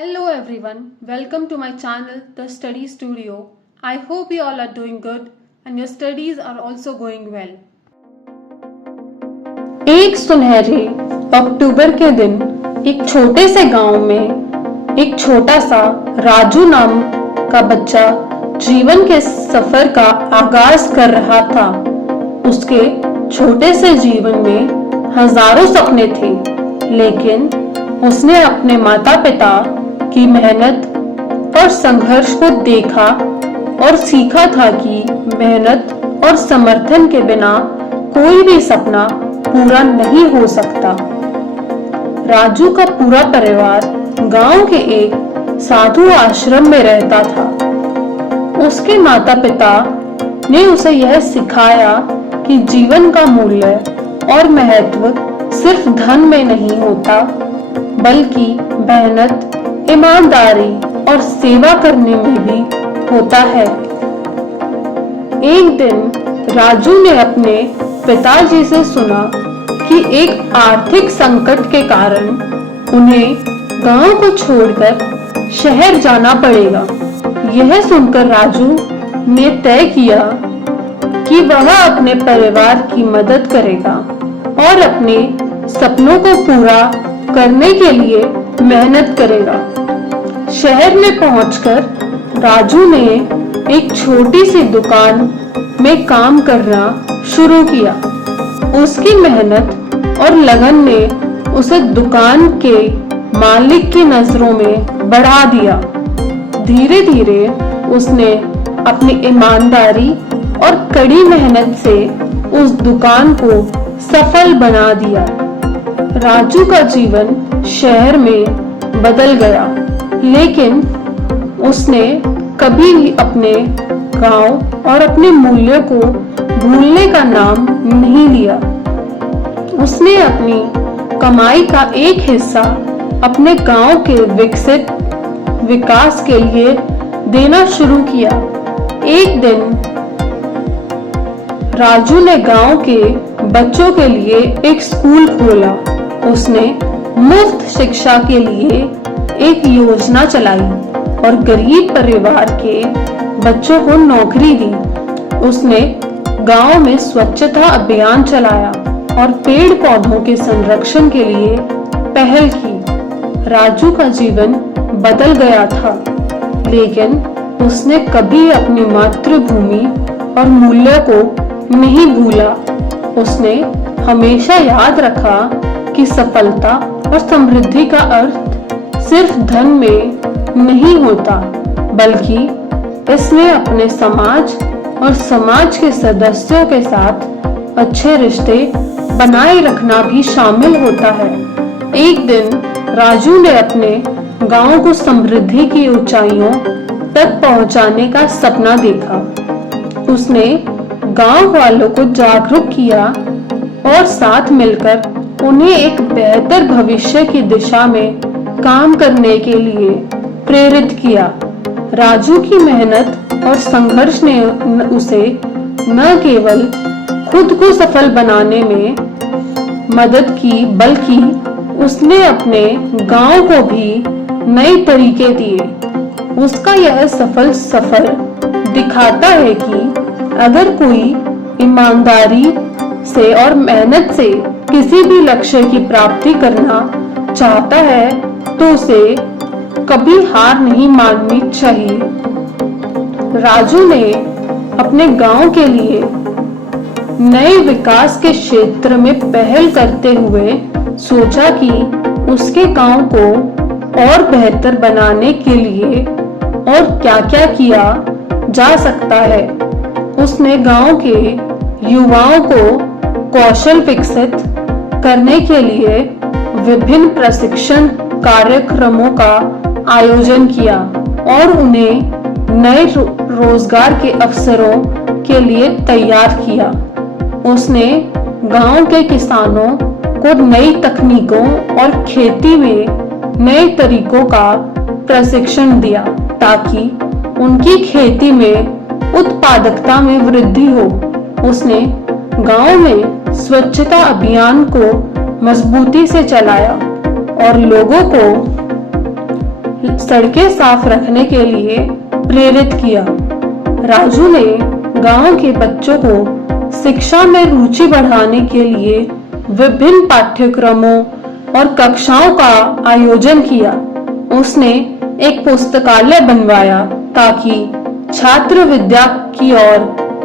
Hello everyone, welcome to my channel The Study Studio. I hope you all are doing good and your studies are also going well. एक सुनहरे अक्टूबर के दिन एक छोटे से गांव में एक छोटा सा राजू नाम का बच्चा जीवन के सफर का आगाज कर रहा था। उसके छोटे से जीवन में हजारों सपने थे, लेकिन उसने अपने माता पिता की मेहनत और संघर्ष को देखा और सीखा था कि मेहनत और समर्थन के बिना कोई भी सपना पूरा नहीं हो सकता। राजू का पूरा परिवार गांव के एक साधु आश्रम में रहता था। उसके माता पिता ने उसे यह सिखाया कि जीवन का मूल्य और महत्व सिर्फ धन में नहीं होता, बल्कि मेहनत, ईमानदारी और सेवा करने में भी होता है। एक दिन राजू ने अपने पिताजी से सुना कि एक आर्थिक संकट के कारण उन्हें गांव को छोड़कर शहर जाना पड़ेगा। यह सुनकर राजू ने तय किया कि वह अपने परिवार की मदद करेगा और अपने सपनों को पूरा करने के लिए मेहनत करेगा। शहर में पहुंचकर राजू ने एक छोटी सी दुकान में काम करना शुरू किया। उसकी मेहनत और लगन ने उसे दुकान के मालिक की नजरों में बढ़ा दिया। धीरे धीरे उसने अपनी ईमानदारी और कड़ी मेहनत से उस दुकान को सफल बना दिया। राजू का जीवन शहर में बदल गया, लेकिन उसने कभी भी अपने गांव और अपने मूल्यों को भूलने का नाम नहीं लिया। उसने अपनी कमाई का एक हिस्सा अपने गांव के विकास के लिए देना शुरू किया। एक दिन राजू ने गांव के बच्चों के लिए एक स्कूल खोला। उसने मुफ्त शिक्षा के लिए एक योजना चलाई और गरीब परिवार के बच्चों को नौकरी दी। उसने गांव में स्वच्छता अभियान चलाया और पेड़ पौधों के संरक्षण के लिए पहल की। राजू का जीवन बदल गया था, लेकिन उसने कभी अपनी मातृभूमि और मूल्य को नहीं भूला। उसने हमेशा याद रखा कि सफलता और समृद्धि का अर्थ सिर्फ धन में नहीं होता, बल्कि इसमें अपने समाज और समाज के सदस्यों के साथ अच्छे रिश्ते बनाए रखना भी शामिल होता है। एक दिन राजू ने अपने गांव को समृद्धि की ऊंचाइयों तक पहुंचाने का सपना देखा। उसने गांव वालों को जागरूक किया और साथ मिलकर उन्हें एक बेहतर भविष्य की दिशा में काम करने के लिए प्रेरित किया। राजू की मेहनत और संघर्ष ने उसे न केवल खुद को सफल बनाने में मदद की, बल्कि उसने अपने गांव को भी नए तरीके दिए। उसका यह सफल सफर दिखाता है कि अगर कोई ईमानदारी से और मेहनत से किसी भी लक्ष्य की प्राप्ति करना चाहता है तो उसे कभी हार नहीं माननी चाहिए। राजू ने अपने गांव के लिए नए विकास के क्षेत्र में पहल करते हुए सोचा कि उसके गांव को और बेहतर बनाने के लिए और क्या-क्या किया जा सकता है। उसने गांव के युवाओं को कौशल विकसित करने के लिए विभिन्न प्रशिक्षण कार्यक्रमों का आयोजन किया और उन्हें नए रोजगार के अवसरों के लिए तैयार किया। उसने गांव के किसानों को नई तकनीकों और खेती में नए तरीकों का प्रशिक्षण दिया ताकि उनकी खेती में उत्पादकता में वृद्धि हो। उसने गांव में स्वच्छता अभियान को मजबूती से चलाया और लोगों को सड़कें साफ रखने के लिए प्रेरित किया। राजू ने गांव के बच्चों को शिक्षा में रुचि बढ़ाने के लिए विभिन्न पाठ्यक्रमों और कक्षाओं का आयोजन किया। उसने एक पुस्तकालय बनवाया ताकि छात्र विद्या की ओर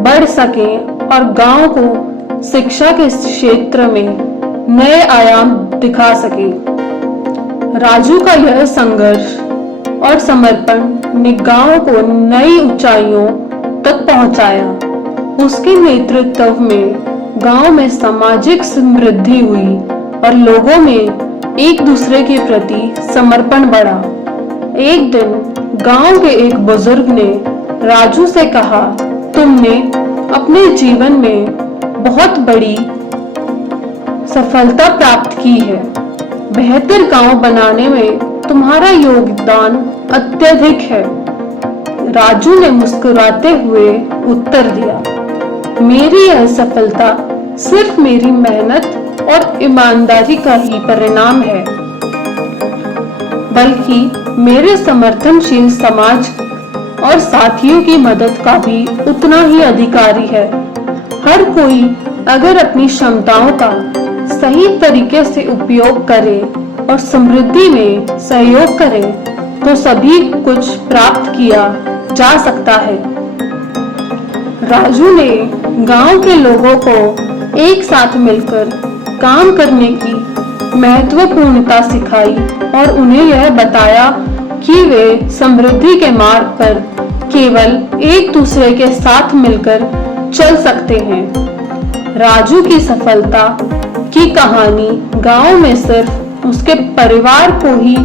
बढ़ सके और गांव को शिक्षा के क्षेत्र में नए आयाम दिखा सके। राजू का यह संघर्ष और समर्पण ने गांव को नई ऊंचाइयों तक पहुंचाया। उसके नेतृत्व में गांव में सामाजिक समृद्धि हुई और लोगों में एक दूसरे के प्रति समर्पण बढ़ा। एक दिन गांव के एक बुजुर्ग ने राजू से कहा, तुमने अपने जीवन में बहुत बड़ी सफलता प्राप्त की है। बेहतर गांव बनाने में तुम्हारा योगदान अत्यधिक है। राजू ने मुस्कुराते हुए उत्तर दिया, मेरी यह सफलता सिर्फ मेरी मेहनत और ईमानदारी का ही परिणाम है, बल्कि मेरे समर्थनशील समाज और साथियों की मदद का भी उतना ही अधिकारी है। हर कोई अगर अपनी क्षमताओं का सही तरीके से उपयोग करे और समृद्धि में सहयोग करे तो सभी कुछ प्राप्त किया जा सकता है। राजू ने गांव के लोगों को एक साथ मिलकर काम करने की महत्वपूर्णता सिखाई और उन्हें यह बताया कि वे समृद्धि के मार्ग पर केवल एक दूसरे के साथ मिलकर चल सकते हैं। राजू की सफलता की कहानी गांव में सिर्फ उसके परिवार को ही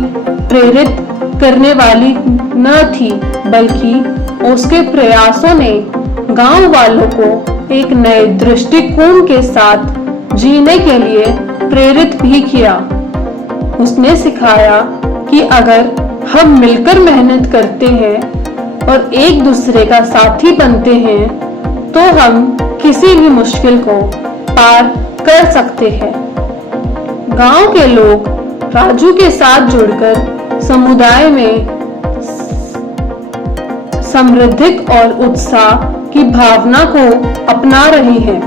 प्रेरित करने वाली न थी, बल्कि उसके प्रयासों ने गांव वालों को एक नए दृष्टिकोण के साथ जीने के लिए प्रेरित भी किया। उसने सिखाया कि अगर हम मिलकर मेहनत करते हैं और एक दूसरे का साथी बनते हैं तो हम किसी भी मुश्किल को पार कर सकते हैं। गांव के लोग राजू के साथ जुड़कर समुदाय में समृद्धि और उत्साह की भावना को अपना रहे हैं।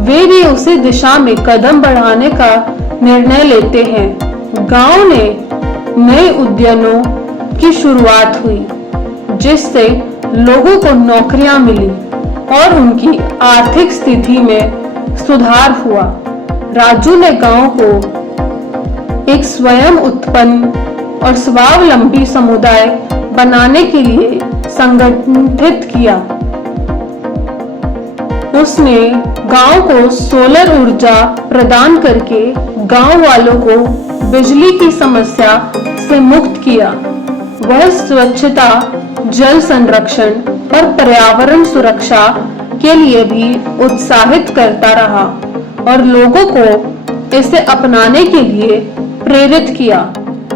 वे भी उसी दिशा में कदम बढ़ाने का निर्णय लेते हैं। गांव ने नए उद्यानों की शुरुआत हुई, जिससे लोगों को नौकरियां मिली और उनकी आर्थिक स्थिति में सुधार हुआ। राजू ने गांव को एक स्वयं उत्पन्न और स्वावलंबी समुदाय बनाने के लिए संगठित किया। उसने गांव को सोलर ऊर्जा प्रदान करके गांव वालों को बिजली की समस्या से मुक्त किया। वह स्वच्छता, जल संरक्षण और पर्यावरण सुरक्षा के लिए भी उत्साहित करता रहा और लोगों को इसे अपनाने के लिए प्रेरित किया।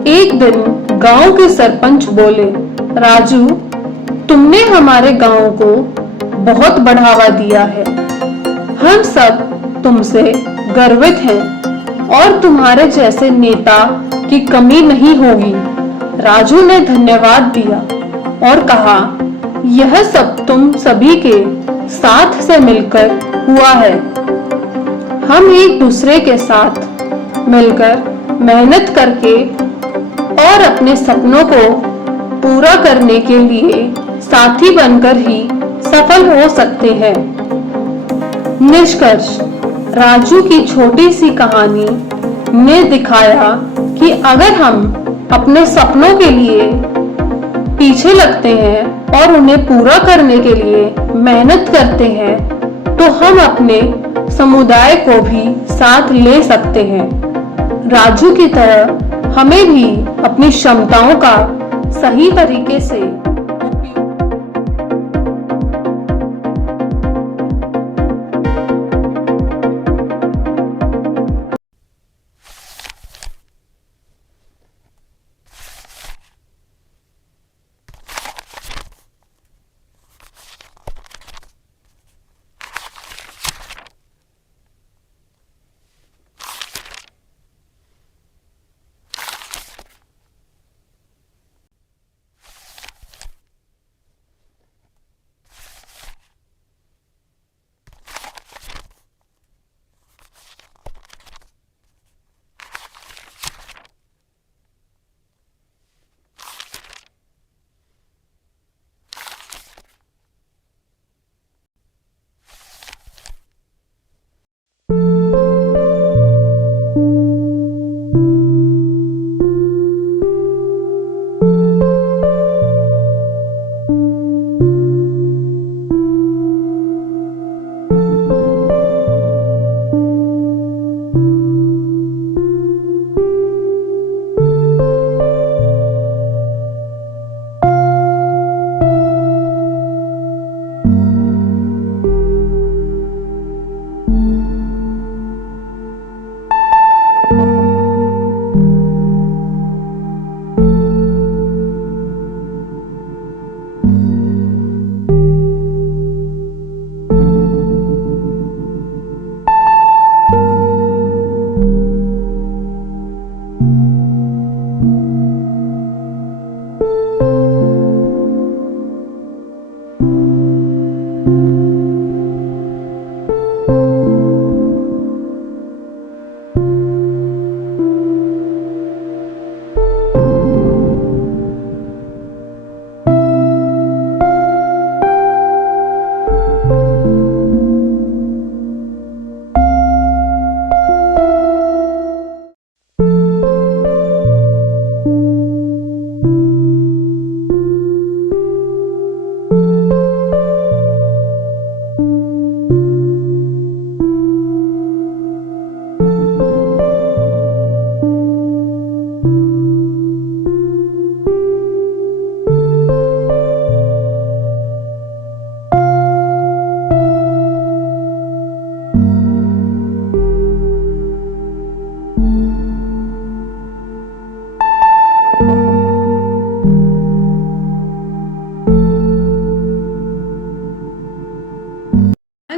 एक दिन गांव के सरपंच बोले, राजू, तुमने हमारे गांव को बहुत बढ़ावा दिया है। हम सब तुमसे गर्वित हैं और तुम्हारे जैसे नेता की कमी नहीं होगी। राजू ने धन्यवाद दिया और कहा, यह सब तुम सभी के साथ से मिलकर हुआ है। हम एक दूसरे के साथ मिलकर मेहनत करके और अपने सपनों को पूरा करने के लिए साथी बनकर ही सफल हो सकते हैं। निष्कर्ष, राजू की छोटी सी कहानी ने दिखाया कि अगर हम अपने सपनों के लिए पीछे लगते हैं और उन्हें पूरा करने के लिए मेहनत करते हैं तो हम अपने समुदाय को भी साथ ले सकते हैं। राजू की तरह हमें भी अपनी क्षमताओं का सही तरीके से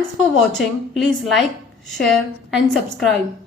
Thanks for watching. Please like, share and subscribe.